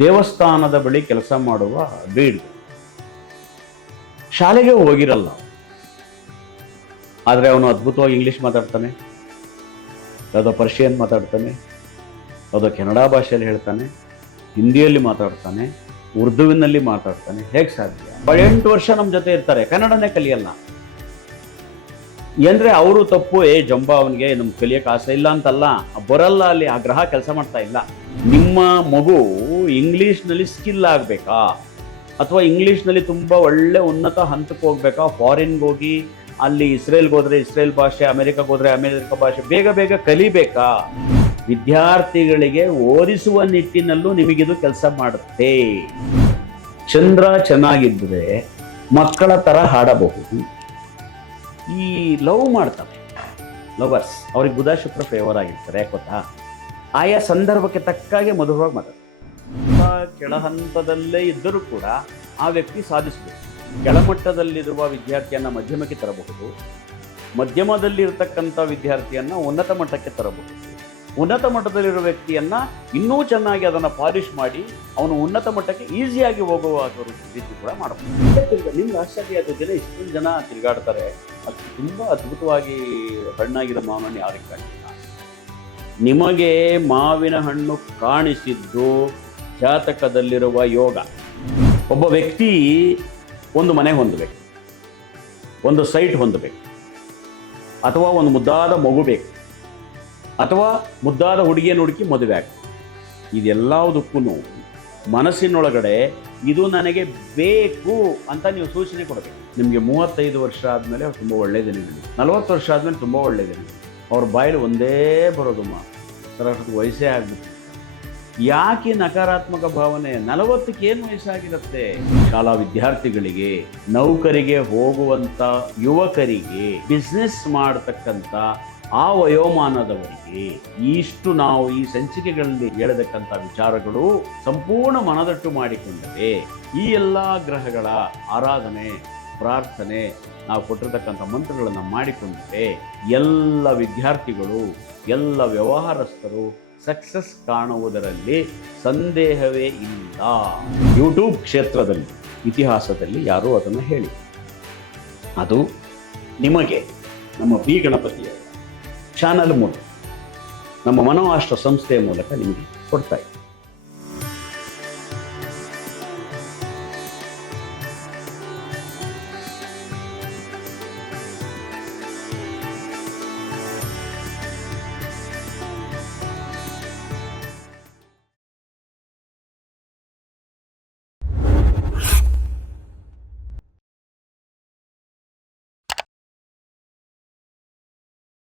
ದೇವಸ್ಥಾನದ ಬಳಿ ಕೆಲಸ ಮಾಡುವ ಗೈಡ್, ಶಾಲೆಗೆ ಹೋಗಿರಲ್ಲ, ಆದರೆ ಅವನು ಅದ್ಭುತವಾಗಿ ಇಂಗ್ಲೀಷ್ ಮಾತಾಡ್ತಾನೆ, ಯಾವುದೋ ಪರ್ಷಿಯನ್ ಮಾತಾಡ್ತಾನೆ, ಯಾವುದೋ ಕೆನಡಾ ಭಾಷೆಯಲ್ಲಿ ಹೇಳ್ತಾನೆ, ಹಿಂದಿಯಲ್ಲಿ ಮಾತಾಡ್ತಾನೆ, ಉರ್ದುವಿನಲ್ಲಿ ಮಾತಾಡ್ತಾನೆ. ಹೇಗೆ ಸಾಧ್ಯ? 8 ವರ್ಷ ನಮ್ಮ ಜೊತೆ ಇರ್ತಾರೆ, ಕನ್ನಡನೇ ಕಲಿಯಲ್ಲ. ಅಂದರೆ ಅವರು ತಪ್ಪು, ಜಂಬ ಅವನಿಗೆ ನಮ್ಗೆ ಕಲಿಯೋಕೆ ಆಸೆ ಇಲ್ಲ ಅಂತಲ್ಲ, ಬರಲ್ಲ, ಅಲ್ಲಿ ಆ ಗ್ರಹ ಕೆಲಸ ಮಾಡ್ತಾ ಇಲ್ಲ. ನಿಮ್ಮ ಮಗು ಇಂಗ್ಲೀಷ್ನಲ್ಲಿ ಸ್ಕಿಲ್ ಆಗಬೇಕಾ, ಅಥವಾ ಇಂಗ್ಲೀಷ್ನಲ್ಲಿ ತುಂಬ ಒಳ್ಳೆ ಉನ್ನತ ಹಂತಕ್ಕೆ ಹೋಗ್ಬೇಕಾ, ಫಾರಿನ್ಗೆ ಹೋಗಿ ಅಲ್ಲಿ ಇಸ್ರೇಲ್ಗೆ ಹೋದರೆ ಇಸ್ರೇಲ್ ಭಾಷೆ, ಅಮೆರಿಕಾಗೆ ಹೋದರೆ ಅಮೆರಿಕ ಭಾಷೆ ಬೇಗ ಬೇಗ ಕಲಿಬೇಕಾ? ವಿದ್ಯಾರ್ಥಿಗಳಿಗೆ ಓದಿಸುವ ನಿಟ್ಟಿನಲ್ಲೂ ನಿಮಗಿದು ಕೆಲಸ ಮಾಡುತ್ತೆ. ಚಂದ್ರ ಚೆನ್ನಾಗಿದ್ದರೆ ಮಕ್ಕಳ ಥರ ಹಾಡಬಹುದು. ಈ ಲವ್ ಮಾಡ್ತಾರೆ ಲವರ್ಸ್, ಅವ್ರಿಗೆ ಬುಧ ಶುಕ್ರ ಫೇವರ್ ಆಗಿರ್ತಾರೆ. ಯಾಕೆ ಗೊತ್ತಾ? ಆಯಾ ಸಂದರ್ಭಕ್ಕೆ ತಕ್ಕಾಗೆ ಮಧುರವಾಗಿ ಮಾತಾಡ್ತಾರೆ. ಕೆಳ ಹಂತದಲ್ಲೇ ಇದ್ದರೂ ಕೂಡ ಆ ವ್ಯಕ್ತಿ ಸಾಧಿಸಬೇಕು. ಕೆಳಮಟ್ಟದಲ್ಲಿರುವ ವಿದ್ಯಾರ್ಥಿಯನ್ನು ಮಧ್ಯಮಕ್ಕೆ ತರಬಹುದು, ಮಧ್ಯಮದಲ್ಲಿರ್ತಕ್ಕಂಥ ವಿದ್ಯಾರ್ಥಿಯನ್ನು ಉನ್ನತ ಮಟ್ಟಕ್ಕೆ ತರಬಹುದು, ಉನ್ನತ ಮಟ್ಟದಲ್ಲಿರುವ ವ್ಯಕ್ತಿಯನ್ನು ಇನ್ನೂ ಚೆನ್ನಾಗಿ ಅದನ್ನು ಪಾಲಿಷ್ ಮಾಡಿ ಅವನು ಉನ್ನತ ಮಟ್ಟಕ್ಕೆ ಈಸಿಯಾಗಿ ಹೋಗುವ ರೀತಿ ಕೂಡ ಮಾಡಬಹುದು. ನಿಮ್ಗೆ ಆಶ್ಚರ್ಯ ಆದ ದಿನ ಇಷ್ಟೊಂದು ಜನ ತಿರುಗಾಡ್ತಾರೆ, ಅದು ತುಂಬ ಅದ್ಭುತವಾಗಿ ಹಣ್ಣಾಗಿರೋ ಮಾವನನ್ನು ಯಾರಿಗೆ ಕಾಣಿಸಿಲ್ಲ. ನಿಮಗೆ ಮಾವಿನ ಹಣ್ಣು ಕಾಣಿಸಿದ್ದು ಜಾತಕದಲ್ಲಿರುವ ಯೋಗ. ಒಬ್ಬ ವ್ಯಕ್ತಿ ಒಂದು ಮನೆ ಹೊಂದಬೇಕು, ಒಂದು ಸೈಟ್ ಹೊಂದಬೇಕು, ಅಥವಾ ಒಂದು ಮುದ್ದಾದ ಮಗು ಬೇಕು, ಅಥವಾ ಮುದ್ದಾದ ಹುಡುಗಿಯನ್ನು ಹುಡುಕಿ ಮದುವೆ ಆಗಬೇಕು. ಇದೆಲ್ಲದಕ್ಕೂ ಮನಸ್ಸಿನೊಳಗಡೆ ಇದು ನನಗೆ ಬೇಕು ಅಂತ ನೀವು ಸೂಚನೆ ಕೊಡಬೇಕು. ನಿಮಗೆ 35 ವರ್ಷ ಆದಮೇಲೆ ತುಂಬ ಒಳ್ಳೆಯ ದಿನಗಳು, 40 ವರ್ಷ ಆದಮೇಲೆ ತುಂಬ ಒಳ್ಳೆಯ ದಿನಗಳು. ಅವ್ರ ಬಾಯಲ್ಲಿ ಒಂದೇ ಬರೋದಮ್ಮ, ಸರ್ ವಯಸ್ಸೇ ಆಗ್ಬಿಟ್ಟು. ಯಾಕೆ ನಕಾರಾತ್ಮಕ ಭಾವನೆ? 40ಕ್ಕೆ ಏನು ವಯಸ್ಸಾಗಿರುತ್ತೆ? ಶಾಲಾ ವಿದ್ಯಾರ್ಥಿಗಳಿಗೆ, ನೌಕರಿಗೆ ಹೋಗುವಂಥ ಯುವಕರಿಗೆ, ಬಿಸ್ನೆಸ್ ಮಾಡತಕ್ಕಂಥ ಆ ವಯೋಮಾನದವರಿಗೆ ಇಷ್ಟು ನಾವು ಈ ಸಂಚಿಕೆಗಳಲ್ಲಿ ಹೇಳತಕ್ಕಂಥ ವಿಚಾರಗಳು ಸಂಪೂರ್ಣ ಮನದಟ್ಟು ಮಾಡಿಕೊಂಡರೆ, ಈ ಎಲ್ಲ ಗ್ರಹಗಳ ಆರಾಧನೆ, ಪ್ರಾರ್ಥನೆ, ನಾವು ಕೊಟ್ಟಿರ್ತಕ್ಕಂಥ ಮಂತ್ರಗಳನ್ನು ಮಾಡಿಕೊಂಡರೆ ಎಲ್ಲ ವಿದ್ಯಾರ್ಥಿಗಳು, ಎಲ್ಲ ವ್ಯವಹಾರಸ್ಥರು ಸಕ್ಸಸ್ ಕಾಣುವುದರಲ್ಲಿ ಸಂದೇಹವೇ ಇಲ್ಲ. ಯೂಟ್ಯೂಬ್ ಕ್ಷೇತ್ರದಲ್ಲಿ, ಇತಿಹಾಸದಲ್ಲಿ ಯಾರೂ ಅದನ್ನು ಹೇಳಿ, ಅದು ನಿಮಗೆ ನಮ್ಮ ಬಿ ಗಣಪತಿಯ ಚಾನಲ್ ಮೂಲಕ, ನಮ್ಮ ಮನೋಆಷ್ಟ್ರ ಸಂಸ್ಥೆಯ ಮೂಲಕ ನಿಮಗೆ ಕೊಡ್ತಾ ಇದ್ದೀವಿ.